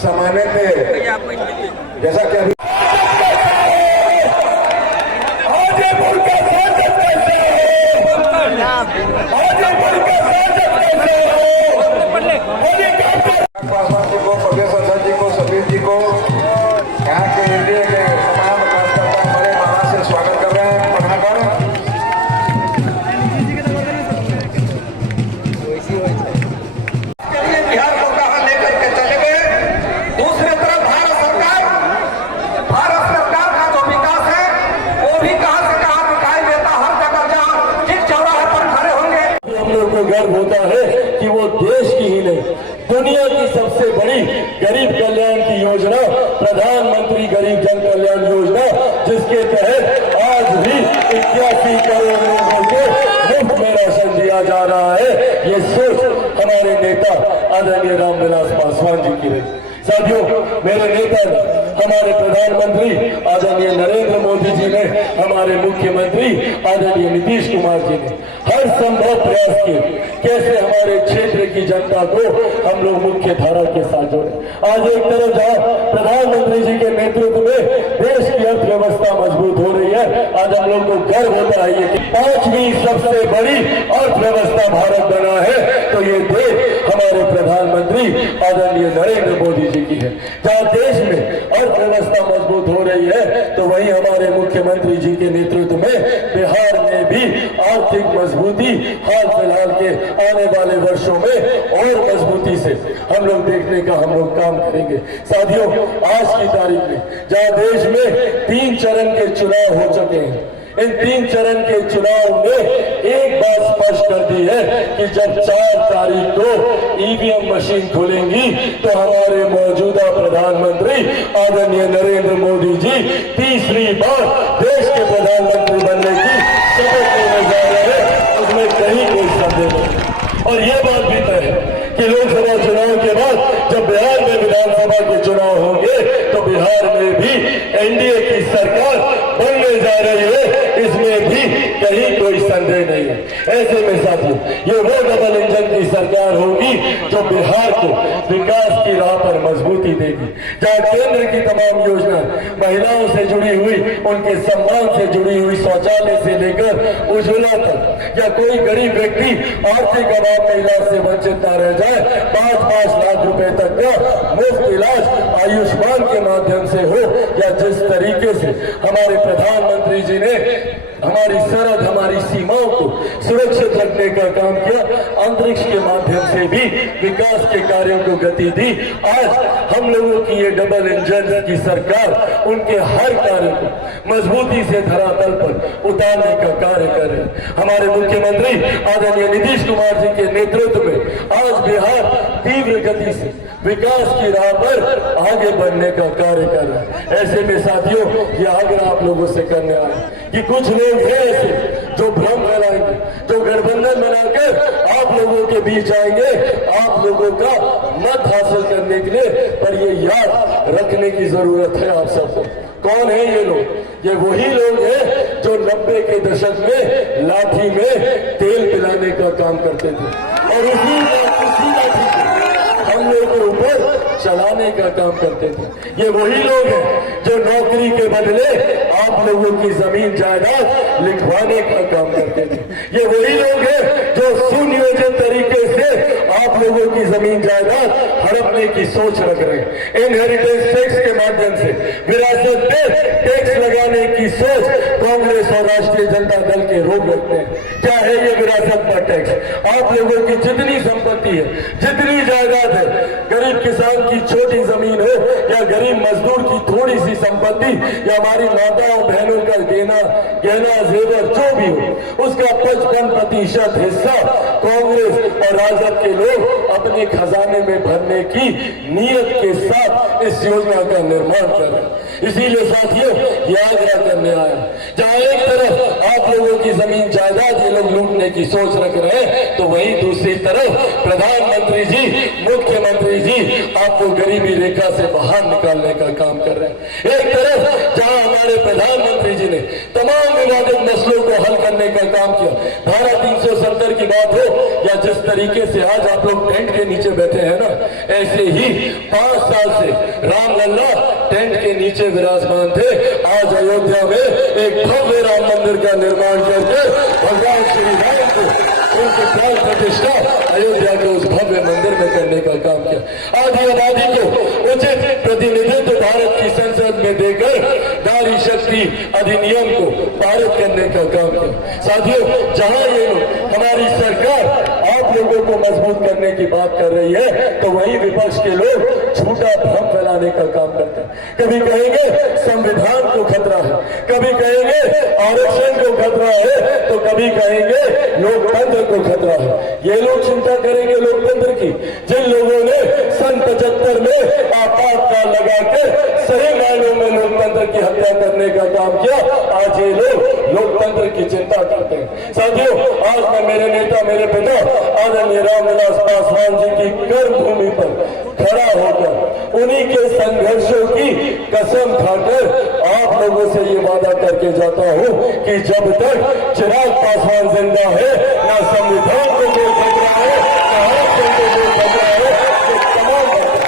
समाने थे जैसा कि अभी पासवान जी को, प्रोफेसर जी को, समीर जी को, यहाँ के एनडीए के तमाम कार्यकर्ता बड़े माना से स्वागत कर रहे हैं। पढ़ाकर बिहार को कहाँ लेकर के चले गए। दूसरी तरफ भारत सरकार का जो विकास है वो भी कहाँ से कहाँ दिखाई देता। हर जगह जहाँ जिस चौराहे पर खड़े होंगे हम लोग को गर्व होता है कि वो देश की ही नहीं दुनिया की सबसे बड़ी गरीब कल्याण की योजना प्रधानमंत्री गरीब जन कल्याण योजना, जिसके तहत आज भी 81 करोड़ लोगों को मुफ्त में राशन दिया जा रहा है। ये सोच हमारे नेता आदरणीय रामविलास पासवान जी की रही। साथियों, मेरे नेता ने, हमारे प्रधानमंत्री आदरणीय नरेंद्र मोदी जी ने, हमारे मुख्यमंत्री आदरणीय नीतीश कुमार जी ने हर संभव प्रयास किए कैसे हमारे क्षेत्र की जनता को हम लोग मुख्य धारा के साथ जोड़े। आज एक तरफ जहाँ प्रधानमंत्री जी के नेतृत्व में देश की अर्थव्यवस्था मजबूत हो रही है, आज हम लोग को गर्व होता है कि 5वीं सबसे बड़ी अर्थव्यवस्था भारत बना है, तो ये देश हमारे प्रधानमंत्री आदरणीय नरेंद्र मोदी जी की है। जहाँ देश में अर्थव्यवस्था मजबूत हो रही है, तो वहीं हमारे मुख्यमंत्री जी के नेतृत्व में बिहार में भी आर्थिक मजबूती हाल फिलहाल के आने वाले वर्षों में और मजबूती से हम लोग देखने का हम लोग काम करेंगे। साथियों, आज की तारीख में जहाँ देश में 3 चरण के चुनाव हो चुके हैं, इन 3 चरण के चुनाव में एक बात स्पष्ट कर दी है कि जब 4 तारीख को ईवीएम मशीन खुलेंगी तो हमारे मौजूदा प्रधानमंत्री आदरणीय नरेंद्र मोदी जी तीसरी बार देश के प्रधानमंत्री बनने की शपथ लेने जा रहे हैं। उसमें कहीं कोई संदेह नहीं। और ये बात भी तय है कि लोकसभा चुनाव के बाद जब बिहार में विधानसभा के चुनाव होंगे तो बिहार में भी एनडीए की सरकार बनने जा रही है, इसमें भी कहीं कोई संदेह नहीं है। ऐसे में साथियों, ये वो डबल इंजन की सरकार होगी जो बिहार को विकास की राह पर मजबूती देगी। जहाँ केंद्र की तमाम योजना महिलाओं से जुड़ी हुई, उनके सम्मान से जुड़ी हुई, शौचालय से लेकर उज्ज्वला तक, या कोई गरीब व्यक्ति आर्थिक अभाव में इलाज से वंचित न रह जाए, 5-5 लाख रुपए तक का मुफ्त इलाज आयुष्मान के माध्यम से हो, या जिस तरीके से हमारे प्रधानमंत्री जी ने हमारी सरहद, हमारी सीमाओं को सुरक्षित रखने का काम किया, अंतरिक्ष के माध्यम से भी विकास के कार्यों को गति दी। आज हम लोगों की ये डबल इंजन की सरकार उनके हर कार्य को मजबूती से धरातल पर उतारने का कार्य कर रहे हैं। हमारे मुख्यमंत्री आदरणीय नीतीश कुमार जी के नेतृत्व में आज बिहार तीव्र गति से विकास की राह पर आगे बढ़ने का कार्य कर रहा है। ऐसे में साथियों, ये आग्रह आप लोगों से करने आए कि कुछ लोग हैं ऐसे जो भ्रम फैलाएंगे, जो गठबंधन बनाकर आप लोगों के बीच आएंगे आप लोगों का मत हासिल करने के लिए। पर ये याद रखने की जरूरत है आप सबको, कौन है ये लोग? ये वही लोग हैं जो 90 के दशक में लाठी में तेल पिलाने का काम करते थे और उसी लाठी हम लोग के ऊपर चलाने का काम करते थे। ये वही लोग हैं जो नौकरी के बदले आप लोगों की जमीन जायदाद लिखवाने का काम करते थे। ये वही लोग हैं जो सुनियोजित तरीके से आप लोगों की जमीन जायदाद हड़पने की सोच रख रहे हैं। इनहेरिटेंस टैक्स के माध्यम से विरासत पे टैक्स लगाने की सोच कांग्रेस और राष्ट्रीय जनता दल के रोक रखते हैं। क्या है ये विरासत पर टैक्स? आप लोगों की जितनी संपत्ति है, जितनी जायदाद है, गरीब किसान की छोटी जमीन हो या गरीब मजदूर की थोड़ी सी संपत्ति या हमारी माताओं बहनों का गहना जेवर जो भी हो, उसका 55% हिस्सा कांग्रेस और राजद के लोग अपने खजाने में भरने की नीयत के साथ इस योजना का निर्माण कर रहे हैं। इसीलिए साथियों, ये आग्रह करने आया, जहाँ एक तरफ आप लोगों की जमीन जायदाद ये लोग लूटने की सोच रख रहे हैं, तो वहीं दूसरी तरफ प्रधानमंत्री जी, मुख्यमंत्री जी आपको गरीबी रेखा से बाहर निकालने का काम कर रहे हैं। एक तरफ जहाँ हमारे हमारे प्रधानमंत्री जी ने तमाम विवादित मसलों को हल करने का काम किया। धारा 370 की बात हो या जिस तरीके से आज आप लोग टेंट के नीचे बैठे हैं ना, ऐसे ही 5 साल से रामलला टेंट के नीचे विराजमान थे। आज अयोध्या में एक भव्य राम मंदिर का निर्माण करके भगवान श्री राम को उनके प्राण प्रतिष्ठा अयोध्या के उस भव्य मंदिर में करने का काम किया। आधी आबादी को उचित प्रतिनिधित्व भारत की संसद में देकर नारी शक्ति अधिनियम को पारित करने का काम किया। साथियों, जहां ये हमारी सरकार आप लोगों को मजबूत करने की बात कर रही है, तो वही विपक्ष के लोग झूठा भ्रम फैलाने का काम करते हैं। कभी कहेंगे संविधान को खतरा है, कभी कहेंगे आरक्षण को खतरा है, तो कभी कहेंगे लोकतंत्र को खतरा है। ये लोग चिंता करेंगे लोकतंत्र की, जिन लोगों ने सन 75 में आपातकाल लगा के सही मायनों में लोकतंत्र की हत्या करने का काम किया। आज ये लोग लोकतंत्र की चिंता करते हैं। साथियों, आज मैं मेरे नेता, मेरे पिता आदरणीय रामविलास पासवान जी की कर्म भूमि पर खड़ा होकर उन्हीं के संघर्षों की कसम खाकर आप लोगों से ये वादा करके जाता हूं कि जब तक चिराग पासवान जिंदा है, ना संविधान को कोई खतरा है, ना आरक्षण को कोई खतरा है। तो तमाम बातें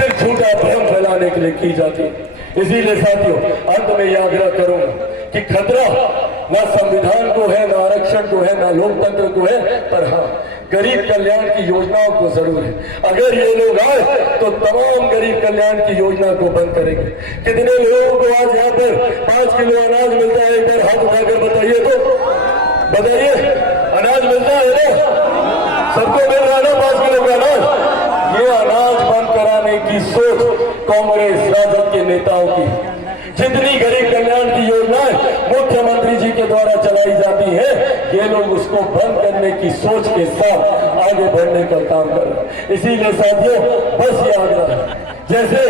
सिर्फ झूठा भ्रम फैलाने के लिए की जाती है। इसीलिए साथियों, अंत में यह आग्रह करूंगा कि खतरा ना संविधान को है, ना आरक्षण को है, ना लोकतंत्र को है, पर हाँ, गरीब कल्याण की योजनाओं को जरूर है। अगर ये लोग आए तो तमाम गरीब कल्याण की योजना को बंद करेंगे। कितने लोगों को आज यहाँ पर 5 किलो अनाज मिलता है? एक बार हाथ उठाकर बताइए तो, बताइए, अनाज मिलता है ना? सबको मिल रहा है ना 5 किलो का अनाज? ये अनाज बंद कराने की सोच कांग्रेस राजद के नेताओं की। जितनी गरीब कल्याण की योजनाएं मुख्यमंत्री जी के द्वारा चलाई जाती है, ये लोग उसको बंद करने की सोच के साथ आगे बढ़ने का काम कर रहे हैं। इसीलिए साथियों, बस ये आग्रह है, जैसे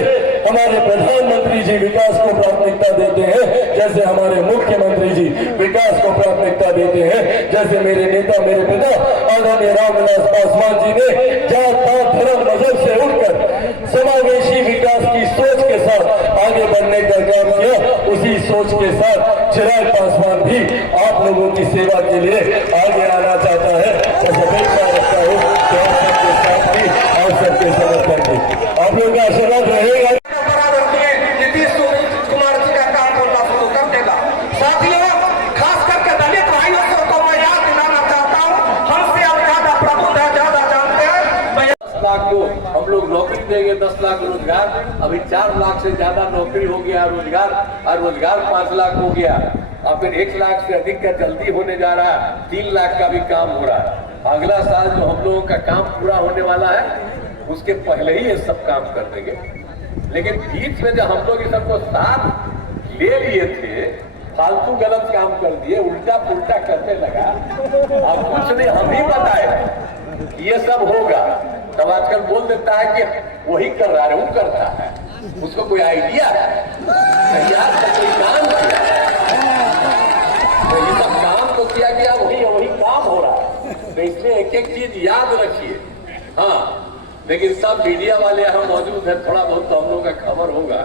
हमारे प्रधानमंत्री जी विकास को प्राथमिकता देते हैं, जैसे हमारे मुख्यमंत्री जी विकास को प्राथमिकता देते हैं, जैसे मेरे नेता, मेरे पिता आदरणीय रामविलास पासवान जी ने जात पात धर्म मजहब से उठकर समावेशी विकास की सोच के साथ आगे बढ़ने का काम किया, उसी सोच के साथ चिराग पासवान भी आप लोगों की सेवा के लिए आगे आना चाहता है। बस अपेक्षा रखता हूँ कि आप सबके साथ भी और सबके समर्थन भी आप लोगों का आशीर्वाद रहेगा। नीतीश कुमार जी का काम बोलना शुरू कर देगा। साथियों, खास करके दलित भाइयों को मैं याद दिलाना चाहता हूँ, हमसे अब ज्यादा प्रबुद्ध है, ज्यादा जानते हैं। 10 लाख को हम लोग नौकरी देंगे, 10 लाख रोजगार। अभी 4 लाख से ज्यादा नौकरी हो गया रोजगार, और रोजगार 5 लाख हो गया, और फिर 1 लाख से अधिक का जल्दी होने जा रहा है। 3 लाख का भी काम हो रहा है। अगला साल जो हम लोगों का काम पूरा होने वाला है, उसके पहले ही ये सब काम कर देंगे। लेकिन बीच में जब हम लोग इस सबको साथ ले लिए थे, फालतू गलत काम कर दिए, उल्टा पुल्टा करने लगा, अब कुछ नहीं हम ही बताए ये सब होगा। तब आजकल बोल देता है कि वही कर रहा है, वो करता है, उसको कोई आइडिया है यार, कोई काम किया, तो ये सब काम तो किया गया, वही काम हो रहा है। तो इसलिए एक एक चीज याद रखिए। हाँ, लेकिन सब मीडिया वाले यहाँ मौजूद है, थोड़ा बहुत तो हम लोग का खबर होगा,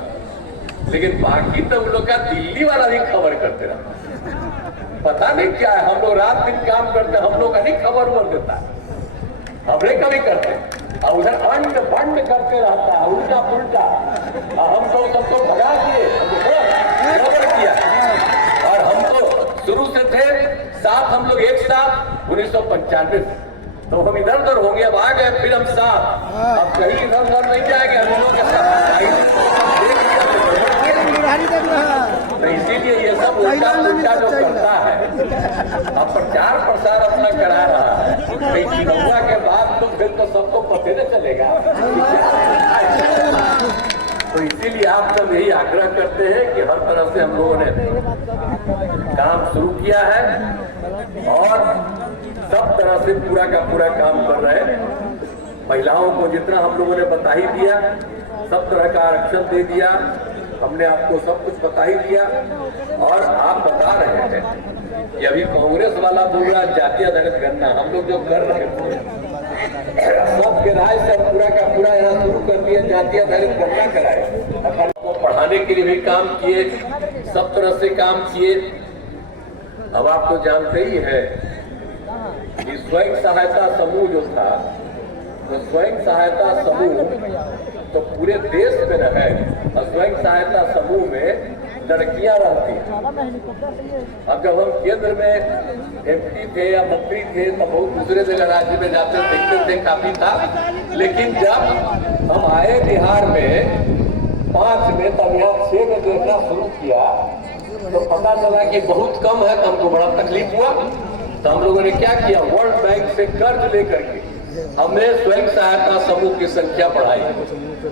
लेकिन बाकी तो उन लोग का दिल्ली वाला भी खबर करते रहता। पता नहीं क्या है, हम लोग रात दिन काम करते हैं, हम लोग का नहीं खबर बोल देता है, हमने कभी करते हैं, और उधर अंड बंड करते रहता है, उल्टा पुल्टा। हम तो सबको भगा दिए, गड़बड़ किया। और हम तो शुरू से थे साथ, हम लोग एक साथ 1995 से, तो हम इधर उधर होंगे, अब आ गए फिर हम साथ, अब कहीं इधर उधर नहीं जाएंगे, हम लोग के साथ। तो इसीलिए ये सब उल्टा पुल्टा जो करता है, अब प्रचार प्रसार अपना करा रहा है, चुनाव के बाद तो फिर तो सबको पता न चलेगा। तो इसीलिए आप सब यही आग्रह करते हैं कि हर तरफ से हम लोगों ने काम शुरू किया है, और सब तरह से पूरा का पूरा काम कर रहे हैं। महिलाओं को जितना हम लोगों ने बता ही दिया, सब तरह का आरक्षण दे दिया, हमने आपको सब कुछ बता ही दिया। और आप बता रहे हैं कि अभी कांग्रेस वाला बोल रहा है जातीय आधारित गणना, हम लोग जो कर रहे थे सबके राय से पूरा का पूरा यहाँ शुरू कर दिया, जातीय आधारित गणना कराए, को पढ़ाने के लिए भी काम किए, सब तरह से काम किए। अब आप तो जानते ही है कि स्वयं सहायता समूह जो था, तो स्वयं सहायता समूह तो पूरे देश में रहे, और स्वयं सहायता समूह में लड़कियां रहती हैं। अब जब हम केंद्र में एमपी थे या मंत्री थे तब बहुत दूसरे जगह राज्य में जाते देखते थे, काफी था। लेकिन जब हम आए बिहार में 5 में, तब यहाँ 6 में देखना शुरू किया तो पता चला कि बहुत कम है। तो हमको बड़ा तकलीफ हुआ। तो हम लोगों ने क्या किया, वर्ल्ड बैंक से कर्ज लेकर के हमने स्वयं सहायता समूह की संख्या बढ़ाई।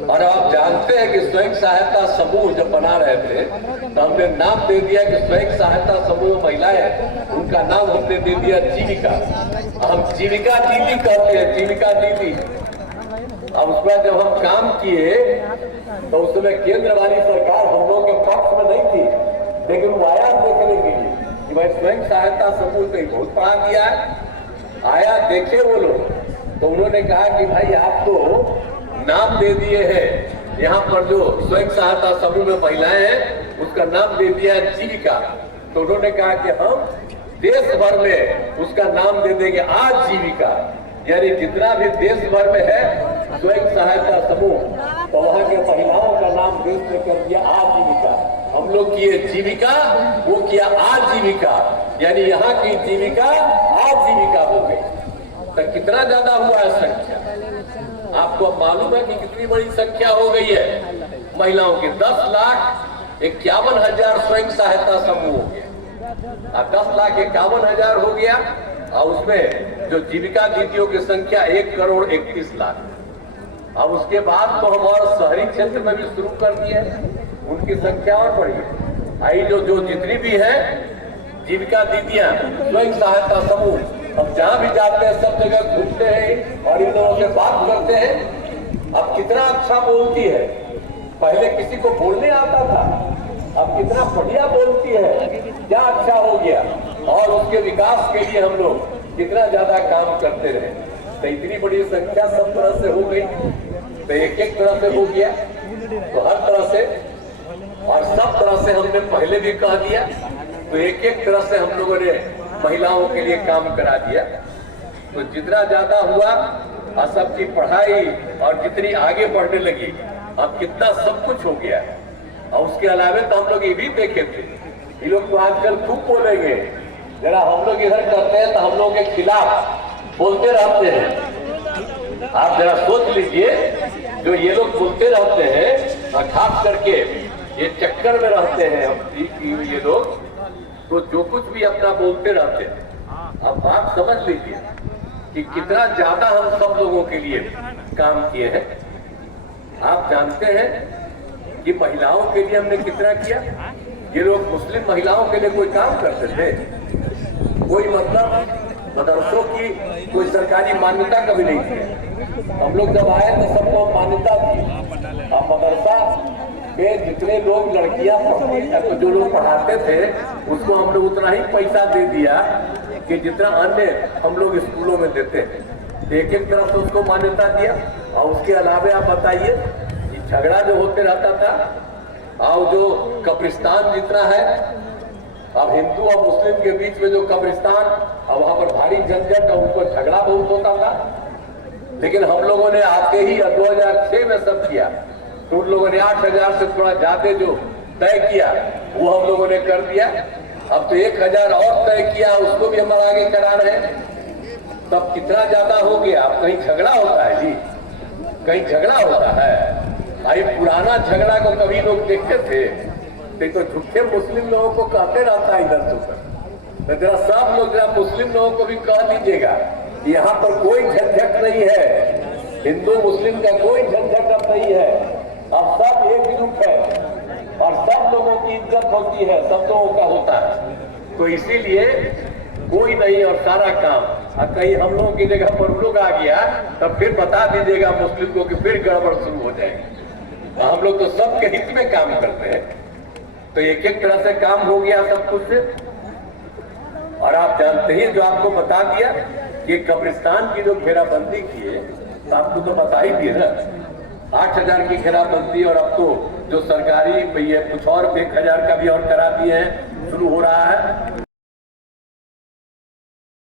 और आप जानते हैं कि स्वयं सहायता समूह जब बना रहे थे तो हमने नाम दे दिया कि स्वयं सहायता समूह महिलाएं, उनका नाम हमने दे दिया जीविका। हम जीविका दीदी कहते हैं, जीविका दीदी। अब उसके बाद जब हम काम किए तो उस समय केंद्र वाली सरकार हम लोग के पक्ष में नहीं थी, लेकिन वो आया देखने के लिए कि भाई स्वयं सहायता समूह से बहुत पढ़ा दिया है। आया देखे वो लोग, तो उन्होंने कहा कि भाई आप तो नाम दे दिए हैं, यहाँ पर जो स्वयं सहायता समूह में महिलाएं हैं उसका नाम दे दिया है जीविका। तो उन्होंने कहा कि हम देश भर में उसका नाम दे देंगे आजीविका, यानी जितना भी देश भर में है स्वयं सहायता समूह, तो वहाँ के महिलाओं का नाम देश में कर दिया आजीविका। हम लोग किए जीविका, वो किया आजीविका, यानी यहाँ की जीविका आजीविका हो गई। तो कितना ज्यादा हुआ है संख्या, आपको मालूम है कि कितनी बड़ी संख्या हो गई है महिलाओं की। 10,51,000 स्वयं सहायता समूह हो गया। 10,51,000 हो गया, और उसमें जो जीविका दीदियों की संख्या 1,31,00,000। अब उसके बाद तो हम और शहरी क्षेत्र में भी शुरू कर दिए, उनकी संख्या और बढ़ी। आई जो जितनी भी है जीविका दीदियां स्वयं सहायता समूह, हम जहाँ भी जाते हैं सब जगह घूमते हैं और इन लोगों से बात करते हैं। अब कितना अच्छा बोलती है, पहले किसी को बोलने आता था, अब कितना बढ़िया बोलती है, क्या अच्छा हो गया। और उसके विकास के लिए हम लोग कितना ज्यादा काम करते रहे। तो इतनी बड़ी संख्या सब तरह से हो गई, तो एक तरह से हो गया, तो हर तरह से और सब तरह से हमने पहले भी कह दिया। तो एक तरह से हम लोगों ने महिलाओं के लिए काम करा दिया। तो जितना ज्यादा हुआ और सबकी पढ़ाई और जितनी आगे बढ़ने लगी, अब कितना सब कुछ हो गया। और उसके अलावा तो हम लोग ये भी देखे थे, ये लोग तो आजकल खूब बोलेंगे, जरा हम लोग इधर करते हैं तो हम लोग के खिलाफ बोलते रहते हैं। आप जरा सोच लीजिए, जो ये लोग बोलते रहते हैं और खास करके ये चक्कर में रहते हैं ये लोग, तो जो कुछ भी अपना बोलते रहते हैं। अब बात समझ लीजिए कि कितना ज्यादा हम सब लोगों के लिए काम किए हैं। आप जानते हैं कि महिलाओं के लिए हमने कितना किया। ये लोग मुस्लिम महिलाओं के लिए कोई काम करते थे, कोई मतलब मदरसों की कोई सरकारी मान्यता कभी नहीं थी। हम लोग जब आए तो सबको मान्यता थी। अब मदरसा में जितने लोग लड़कियां तो जो लोग पढ़ाते थे उसको हम लोग उतना ही पैसा दे दिया कि जितना अन्य हम लोग स्कूलों में देते हैं। एक तरफ से उसको मान्यता दिया। और उसके अलावा आप बताइए कि झगड़ा जो होते रहता था, और जो कब्रिस्तान जितना है, अब हिंदू और मुस्लिम के बीच में जो कब्रिस्तान, और वहां पर भारी झंझट और उनको झगड़ा बहुत होता था। लेकिन हम लोगों ने आते ही 2006 में सब किया, तो उन लोगों ने 8,000 से थोड़ा ज्यादा जो तय किया वो हम लोगों ने कर दिया। अब तो 1,000 और तय किया, उसको भी हम आगे करा रहे हैं। तब कितना ज्यादा हो गया। अब कहीं झगड़ा होता है जी, कहीं झगड़ा होता है। भाई पुराना झगड़ा को कभी लोग देखते थे, तो झूठे मुस्लिम लोगों को कहते रहता है इधर से उधर। तो जरा सब लोग जरा मुस्लिम लोगों को भी कह दीजिएगा, यहाँ पर कोई झंझट नहीं है, हिंदू मुस्लिम का कोई झंझट अब नहीं है। अब सब एकजुट है और सब लोगों की इज्जत होती है, सब लोगों का होता है। तो इसीलिए कोई नहीं और सारा काम। और कहीं हम लोगों की जगह पर लोग आ गया तब फिर बता दीजिएगा मुस्लिम को कि फिर गड़बड़ शुरू हो जाएगी। हम लोग तो सबके हित में काम करते हैं। तो एक तरह से काम हो गया सब कुछ से। और आप जानते ही, जो आपको बता दिया कि कब्रिस्तान की जो घेराबंदी की है, तो आपको तो बता ही दिए ना 8,000 की घेराबंदी और अब तो जो सरकारी ये कुछ और 1,000 का भी और करा दिए हैं, शुरू हो रहा है।